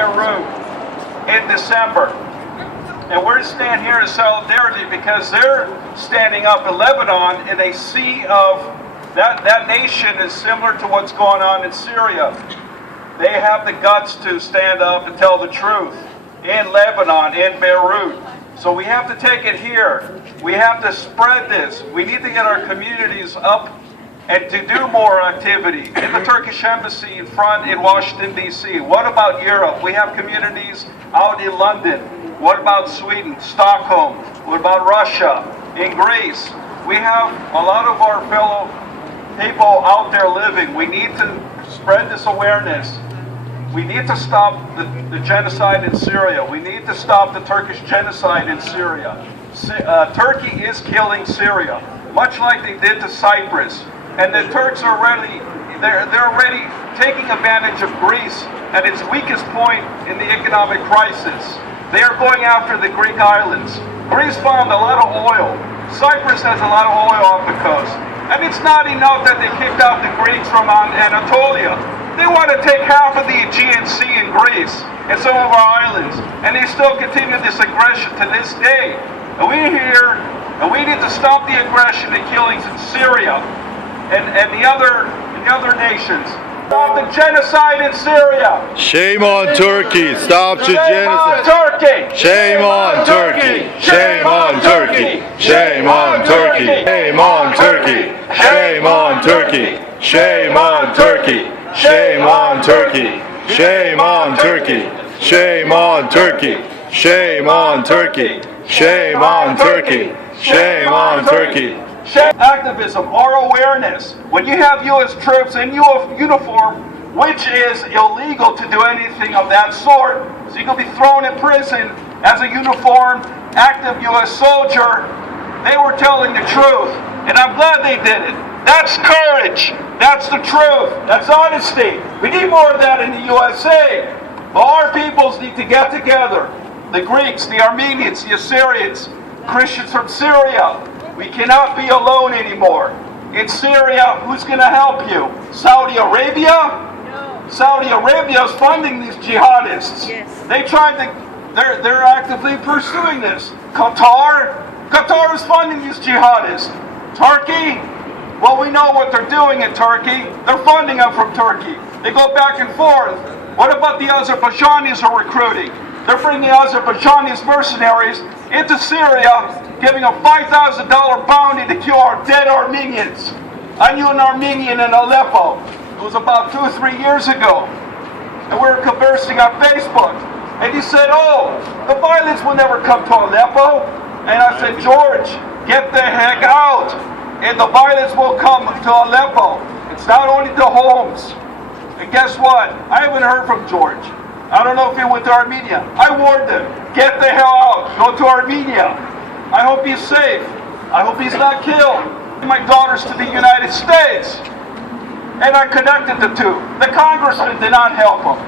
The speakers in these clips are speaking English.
Beirut in December. And we're standing here in solidarity because they're standing up in Lebanon in a sea of, that nation is similar to what's going on in Syria. They have the guts to stand up and tell the truth in Lebanon, in Beirut. So we have to take it here. We have to spread this. We need to get our communities up and to do more activity. In the Turkish embassy in front in Washington, D.C. What about Europe? We have communities out in London. What about Sweden, Stockholm? What about Russia, in Greece? We have a lot of our fellow people out there living. We need to spread this awareness. We need to stop the genocide in Syria. We need to stop the Turkish genocide in Syria. Turkey is killing Syria, much like they did to Cyprus. And the Turks are they're already taking advantage of Greece at its weakest point in the economic crisis. They are going after the Greek islands. Greece found a lot of oil. Cyprus has a lot of oil off the coast. And it's not enough that they kicked out the Greeks from Anatolia. They want to take half of the Aegean Sea in Greece and some of our islands. And they still continue this aggression to this day. And we're here, and we need to stop the aggression and killings in Syria and the other nations. Stop the genocide in Syria. Shame on Turkey. Stop the genocide. Turkey. Shame on Turkey. Shame on Turkey. Shame on Turkey. Shame on Turkey. Shame on Turkey. Shame on Turkey. Shame on Turkey. Shame on Turkey. Shame on Turkey. Shame on Turkey. Shame on Turkey. Shame on Turkey. Activism or awareness. When you have U.S. troops in uniform, which is illegal to do anything of that sort, so you can be thrown in prison as a uniformed, active U.S. soldier, they were telling the truth. And I'm glad they did it. That's courage. That's the truth. That's honesty. We need more of that in the USA. But our peoples need to get together. The Greeks, the Armenians, the Assyrians, Christians from Syria. We cannot be alone anymore. In Syria, who's going to help you? Saudi Arabia? No. Saudi Arabia is funding these jihadists. Yes. They're actively pursuing this. Qatar is funding these jihadists. Turkey? Well, we know what they're doing in Turkey. They're funding them from Turkey. They go back and forth. What about the Azerbaijanis are recruiting? They're bringing Azerbaijanis mercenaries into Syria, giving a $5,000 bounty to kill our dead Armenians. I knew an Armenian in Aleppo. It was about 2 or 3 years ago. And we were conversing on Facebook. And he said, oh, the violence will never come to Aleppo. And I said, George, get the heck out. And the violence will come to Aleppo. It's not only to Homs. And guess what? I haven't heard from George. I don't know if he went to Armenia. I warned him, get the hell out, go to Armenia. I hope he's safe. I hope he's not killed. My daughter's to the United States. And I connected the two. The congressman did not help him.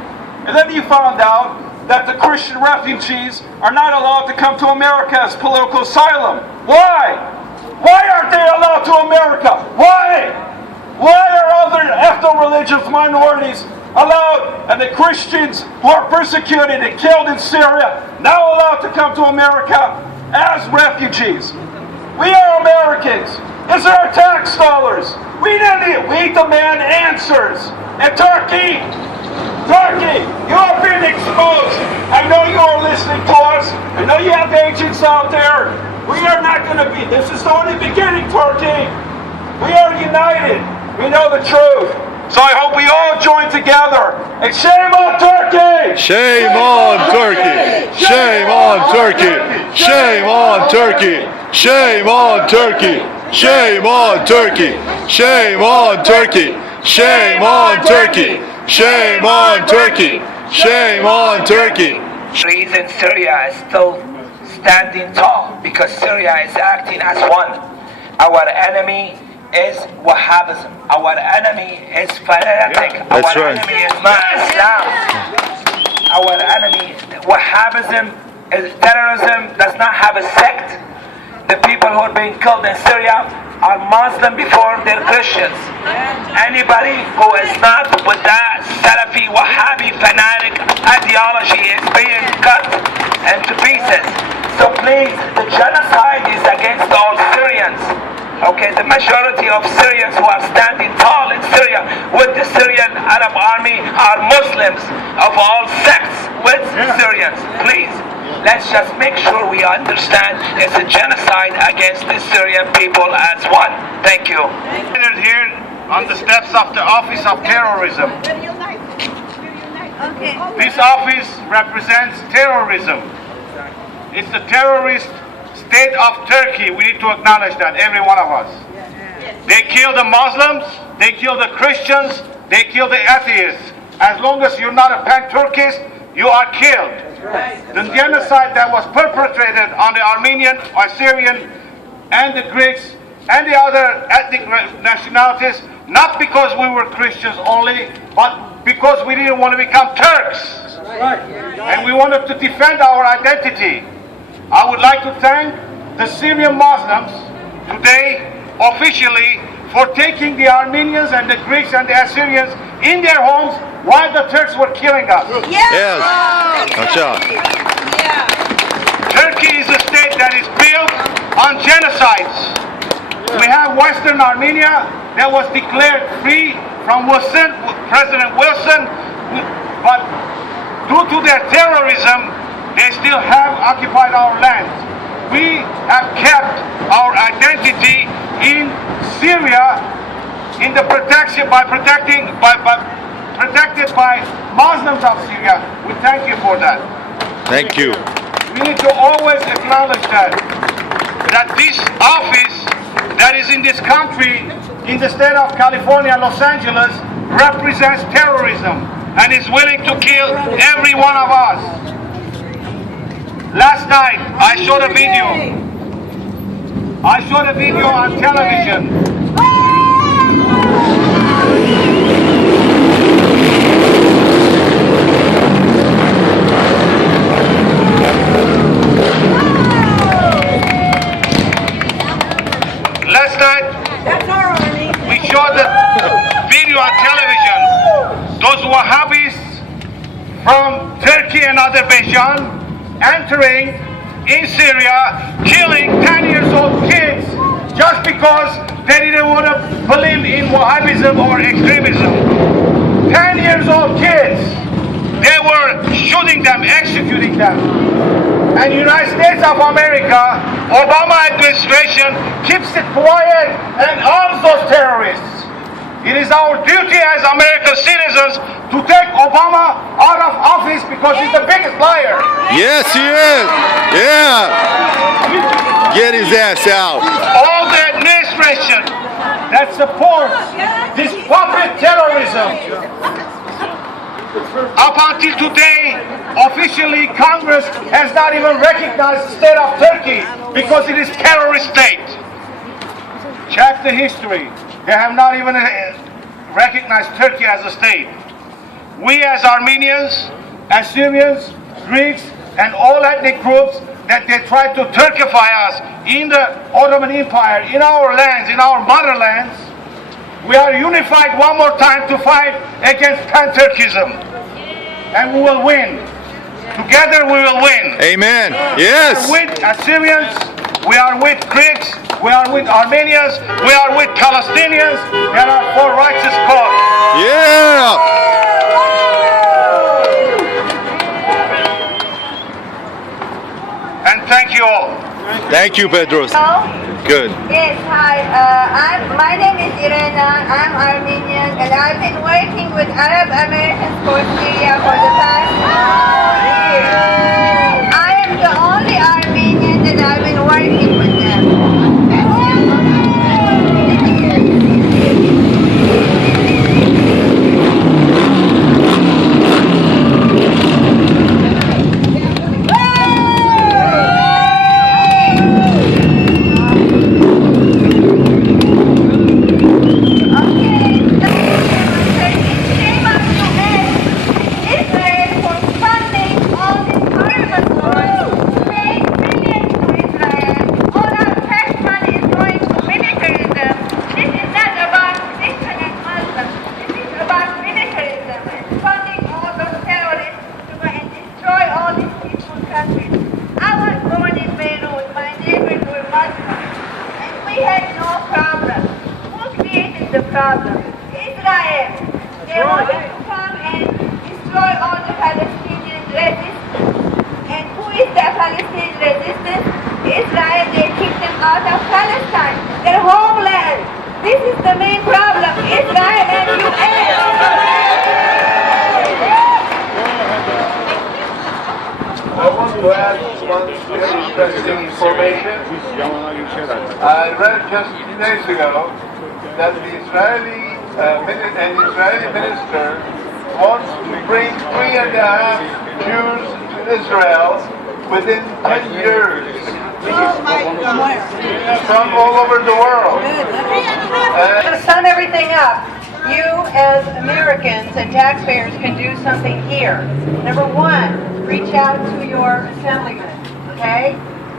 And then he found out that the Christian refugees are not allowed to come to America as political asylum. Why? Why aren't they allowed to America? Why? Why are other ethno-religious minorities allowed, and the Christians who are persecuted and killed in Syria now allowed to come to America as refugees? We are Americans. These are our tax dollars. We demand answers. And Turkey, you are being exposed. I know you are listening to us. I know you have agents out there. We are not going to be. This is the only beginning, Turkey. We are united. We know the truth. So I hope we all join together. And shame on Turkey! Shame on Turkey! Shame on Turkey! Shame on Turkey! Shame on Turkey! Shame on Turkey! Shame on Turkey! Shame on Turkey! Shame on Turkey! Shame on Turkey! Reason Syria is still standing tall because Syria is acting as one. Our enemy is Wahhabism. Our enemy is fanatic. That's Our right. enemy is not Islam. Our enemy, Wahhabism, is terrorism, does not have a sect. The people who are being killed in Syria, are Muslim before they're Christians. Anybody who is not with that Salafi Wahhabi fanatic ideology is being cut into pieces. So please, the genocide is against all Syrians. Okay, the majority of Syrians who are standing tall in Syria with the Syrian Arab army are Muslims of all sects with Syrians. Please, let's just make sure we understand it's a genocide against the Syrian people as one. Thank you. Here on the steps of the Office of Terrorism. Okay. This office represents terrorism. It's the terrorist state of Turkey. We need to acknowledge that, every one of us. They kill the Muslims, they kill the Christians, they kill the atheists. As long as you're not a pan-Turkist, you are killed. The genocide that was perpetrated on the Armenian, Assyrian, and the Greeks, and the other ethnic nationalities, not because we were Christians only, but because we didn't want to become Turks. And we wanted to defend our identity. I would like to thank the Syrian Muslims today officially for taking the Armenians and the Greeks and the Assyrians in their homes while the Turks were killing us. Yes. Aşağı. Turkey is a state that is built on genocides. We have Western Armenia that was declared free from Wilson, President Wilson, but due to their terrorism, they still have occupied our lands. We have kept our identity in Syria in the protection protected by Muslims of Syria. We thank you for that. Thank you. We need to always acknowledge that this office that is in this country, in the state of California, Los Angeles, represents terrorism and is willing to kill every one of us. Last night, I showed a video. I showed a video on television. Last night, we showed the video on television. Those Wahhabis from Turkey and Azerbaijan entering in Syria, killing 10 years old kids just because they didn't want to believe in Wahhabism or extremism. 10 years old kids, they were shooting them, executing them. And United States of America, Obama administration keeps it quiet and arms those terrorists. It is our duty as American citizens to take Obama out of office because he's the biggest liar. Yes, he is. Yeah. Get his ass out. All the administration that supports this puppet terrorism. Up until today, officially Congress has not even recognized the state of Turkey because it is a terrorist state. Check the history. They have not even recognized Turkey as a state. We as Armenians, Assyrians, Greeks, and all ethnic groups that they tried to Turkify us in the Ottoman Empire, in our lands, in our motherlands, we are unified one more time to fight against pan-Turkism. And we will win. Together we will win. Amen. Yes. We are with Assyrians, we are with Greeks, we are with Armenians, we are with Palestinians that are for righteous cause. Yeah. And thank you all. Thank you, Pedros. Good. Yes, hi. My name is Irena. I'm Armenian, and I've been working with Arab Americans for Syria for the past years. I am the only Armenian that I've been working with them. Shame on you, Israel. problem. Israel, they want to come and destroy all the Palestinian resistance. And who is the Palestinian resistance? Israel, they kick them out of Palestine, their homeland. This is the main problem, Israel and US. I want to add one interesting information. I read just 2 days ago that the Israeli minister wants to bring 3.5 Jews to Israel within 10 years from all over the world. To sum everything up, you as Americans and taxpayers can do something here. Number one, reach out to your assemblyman, okay?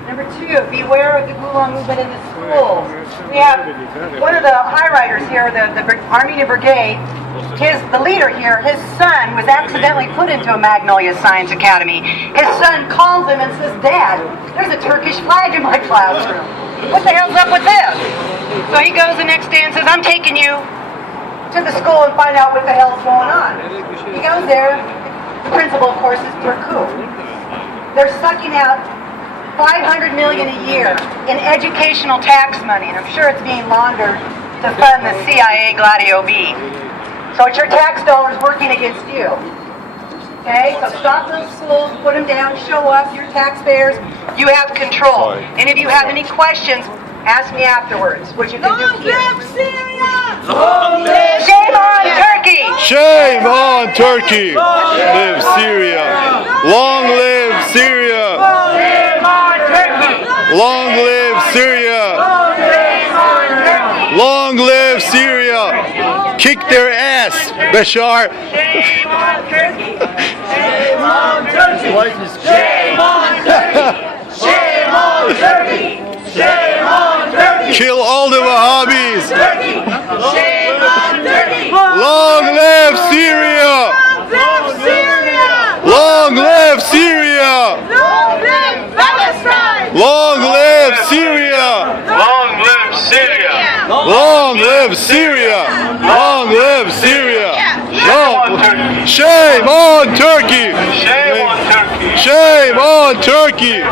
Number two, beware of the Gulag movement in the schools. We have one of the high riders here, the Armenian Brigade, the leader here, his son was accidentally put into a Magnolia Science Academy. His son calls him and says, Dad, there's a Turkish flag in my classroom. What the hell's up with this? So he goes the next day and says, I'm taking you to the school and find out what the hell's going on. He goes there. The principal, of course, is Turku. They're sucking out $500 million a year in educational tax money, and I'm sure it's being laundered to fund the CIA Gladio B. So it's your tax dollars working against you. Okay, so stop those schools, put them down, show up, you're taxpayers, you have control. And if you have any questions, ask me afterwards, which you can do here. Long live Syria! Long live Shame on Turkey! Shame on Turkey! Live Syria! Long live Syria! Shame on Turkey! Long live Syria! Shame on Turkey! Long live Syria! Kick their ass, Bashar! Shame on Turkey! Shame on Turkey! Shame on Turkey! Shame on Turkey! Shame on Turkey! Kill all the Wahhabis! Turkey! Shame on Turkey! Long live Syria! Long live Syria! Long live Syria! Long live Palestine! Long live Syria! Long live Syria! Long live Syria! Long live Syria! Long. Shame on Turkey! Shame on Turkey! Shame on Turkey!